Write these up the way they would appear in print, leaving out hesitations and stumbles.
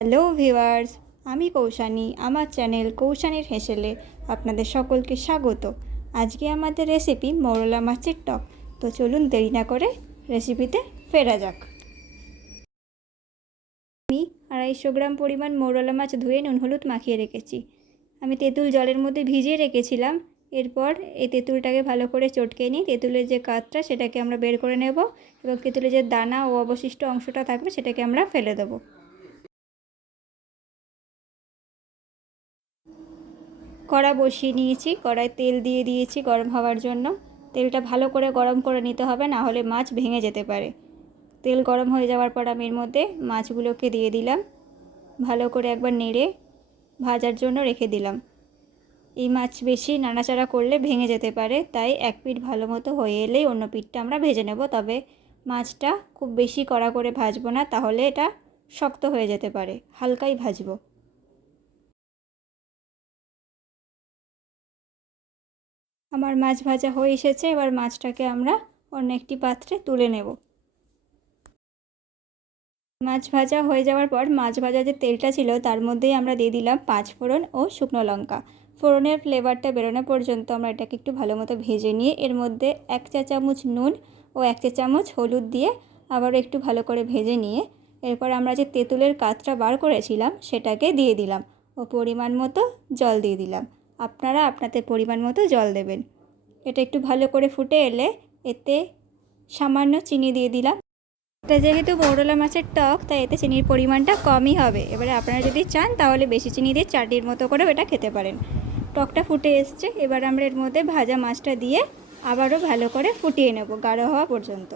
Hello viewers, আমি কৌশানী। আমার channel কৌশানীর হেসেলে আপনাদের সকলকে স্বাগত। আজকে আমাদের রেসিপি মৌরলা মাছের টক। তো চলুন দেরি না করে রেসিপিতে ফেরা যাক। আমি 250 গ্রাম পরিমাণ মৌরলা মাছ ধুয়ে নুন হলুদ মাখিয়ে রেখেছি। আমি তেঁতুল জলের মধ্যে ভিজিয়ে রেখেছিলাম। এরপর এই তেঁতুলটাকে ভালো করে চটকে নিই। তেঁতুলের যে কাতটা সেটাকে আমরা বের করে নেব এবং তেঁতুলের যে দানা ও অবশিষ্ট অংশটা থাকবে সেটাকে আমরা ফেলে দেবো। কড়া বসিয়ে নিয়েছি, কড়ায় তেল দিয়ে দিয়েছি গরম হওয়ার জন্য। তেলটা ভালো করে গরম করে নিতে হবে, না হলে মাছ ভেঙে যেতে পারে। তেল গরম হয়ে যাওয়ার পর আমি এর মধ্যে মাছগুলোকে দিয়ে দিলাম। ভালো করে একবার নেড়ে ভাজার জন্য রেখে দিলাম। এই মাছ বেশি নাড়াচাড়া করলে ভেঙে যেতে পারে, তাই এক পিঠ ভালো মতো হয়ে এলেই অন্য পিঠটা আমরা ভেজে নেব। তবে মাছটা খুব বেশি কড়া করে ভাজবো না, তাহলে এটা শক্ত হয়ে যেতে পারে। হালকাই ভাজবো। আমার মাছ ভাজা হয়ে এসেছে। এবার মাছটাকে আমরা অন্য একটি পাত্রে তুলে নেব। মাছ ভাজা হয়ে যাওয়ার পর মাছ ভাজা যে তেলটা ছিল তার মধ্যেই আমরা দিয়ে দিলাম 5 ফোড়ন ও শুকনো লঙ্কা। ফোড়নের ফ্লেভারটা বেরোনো পর্যন্ত আমরা এটাকে একটু ভালো মতো ভেজে নিয়ে এর মধ্যে 1 চা চামচ নুন ও 1 চা চামচ হলুদ দিয়ে আবারও একটু ভালো করে ভেজে নিয়ে এরপর আমরা যে তেঁতুলের কাতটা বার করেছিলাম সেটাকে দিয়ে দিলাম ও পরিমাণ মতো জল দিয়ে দিলাম। আপনারা আপনাদের পরিমাণ মতো জল দেবেন। এটা একটু ভালো করে ফুটে এলে এতে সামান্য চিনি দিয়ে দিলাম। এটা যেহেতু মৌরলা মাছের টক, তাই এতে চিনির পরিমাণটা কমই হবে। এবারে আপনারা যদি চান তাহলে বেশি চিনি দিয়ে চাটনির মতো করেও এটা খেতে পারেন। টকটা ফুটে এসছে, এবার আমরা এর মধ্যে ভাজা মাছটা দিয়ে আবারও ভালো করে ফুটিয়ে নেব গাঢ় হওয়া পর্যন্ত।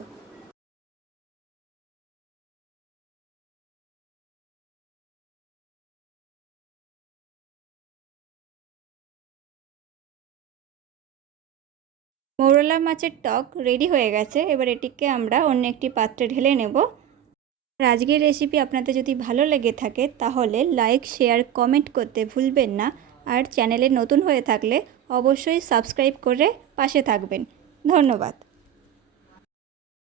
মৌরলা মাছের টক রেডি হয়ে গেছে। এবার এটিকে আমরা অন্য একটি পাত্রে ঢেলে নেব। আর আজকের রেসিপি আপনাদের যদি ভালো লেগে থাকে তাহলে লাইক, শেয়ার, কমেন্ট করতে ভুলবেন না। আর চ্যানেলে নতুন হয়ে থাকলে অবশ্যই সাবস্ক্রাইব করে পাশে থাকবেন। ধন্যবাদ।